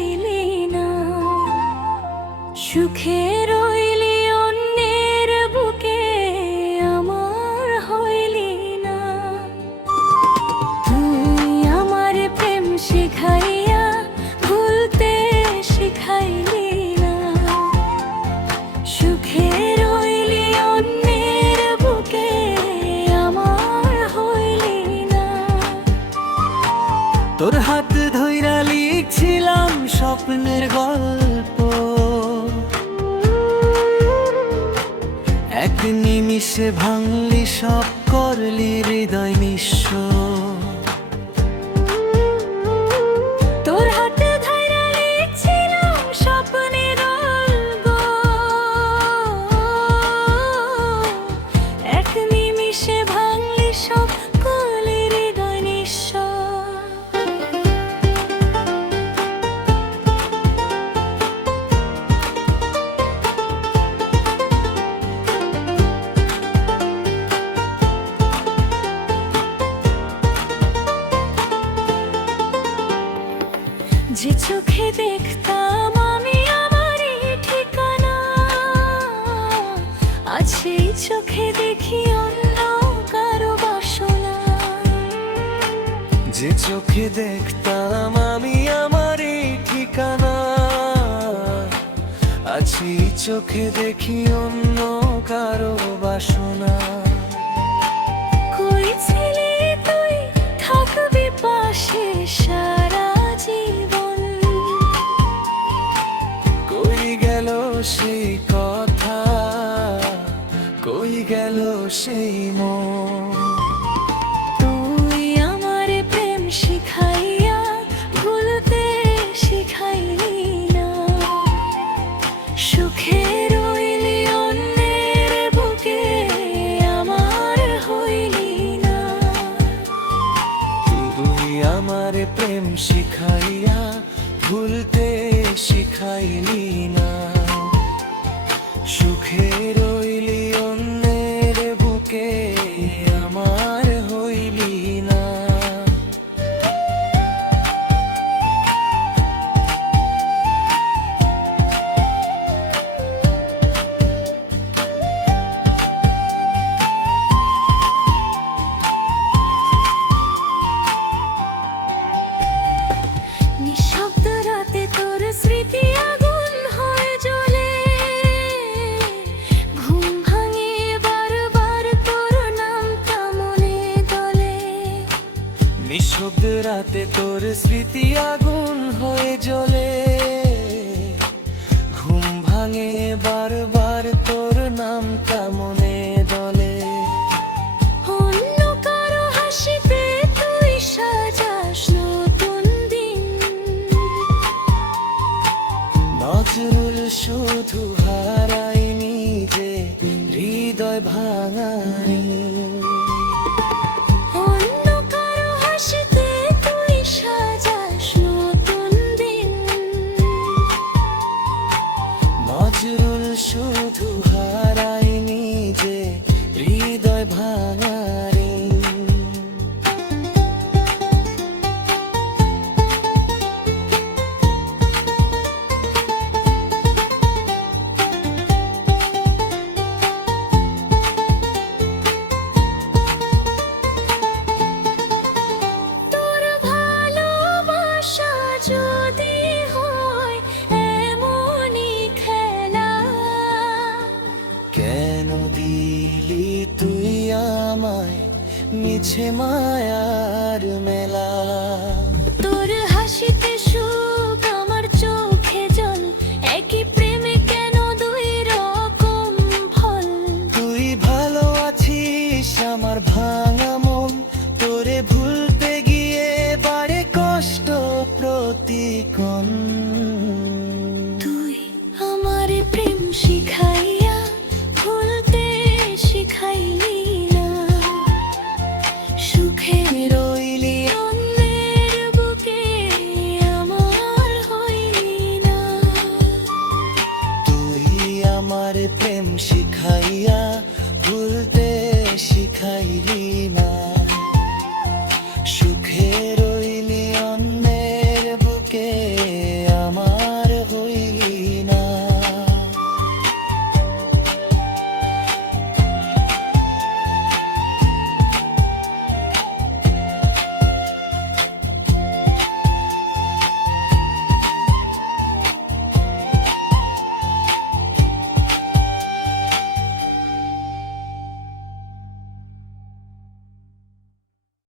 শিখাইলি না। সুখে রইলি অন্যের বুকে, আমার হইলি না। তুই আমার প্রেম শিখাইয়া ভুলতে শিখাইলি না। সুখে রইলি অন্যের বুকে, আমার হইলি না। তোর হাত ধইরা লিখছিলাম স্বপ্নের গল্প, এক নিমিষে ভাঙলি সব, করলি হৃদয় নিঃস্ব। তোর হাতে ধইরা লিখছিলাম স্বপ্নের গল্প, এক নিমিষে ভাঙলি সব, করলি হৃদয় নিঃস্ব। যে চোখে দেখতাম আমি আমারই ঠিকানা, আজ সেই চোখে দেখি অন্য কারো বাসনা। যে চোখে দেখতাম আমি আমারই ঠিকানা, আজ সেই চোখে দেখি অন্য কারো বাসনা। কই ছিলি তুই, থাকবি পাশে সারা জীবন। কই গেল সেই কথা, কই গেল সেই মন। তুই আমার প্রেম শিখাইয়া ভুলতে শিখাইলি না। সুখে রইলি অন্যের বুকে, আমার হইলি না। তুই আমার প্রেম শিখাইয়া ভুলতে শিখাইলি না। সুখে রইলি অন্যের বুকে, আমার হইলি না। নিঃশব্দ রাতে তোর স্মৃতি আগুন হয়ে জ্বলে, ঘুম ভাঙে বারবার তোর নামটা মনে দলে। নিঃশব্দ রাতে তোর স্মৃতি আগুন হয়ে জ্বলে, ঘুম ভাঙে বারবার তোর নামটা মনে দলে। অন্য কারো হাসিতে তুই সাজাস নতুন দিন, নজরুল শুধু হারাইনি যে হৃদয় ভাঙানি। অন্য কারো হাসিতে তুই সাজাস নতুন দিন। নজরুল শুধু হারাইনি যে হৃদয় ভাঙানি। তোর ভালোবাসা যদি হয় এমনই খেলা, কেন দিলি তুই আমায় মিছে মায়ার মেলা। তোর হাসিতে সুখ আমার চোখে জল, একই প্রেমে কেন দুই রকম ফল। তুই ভালো আছিস আমার ভাঙা মন, তোরে ভুলতে গিয়ে বাড়ে কষ্ট প্রতিক্ষণ। তুই আমার প্রেম শিখাই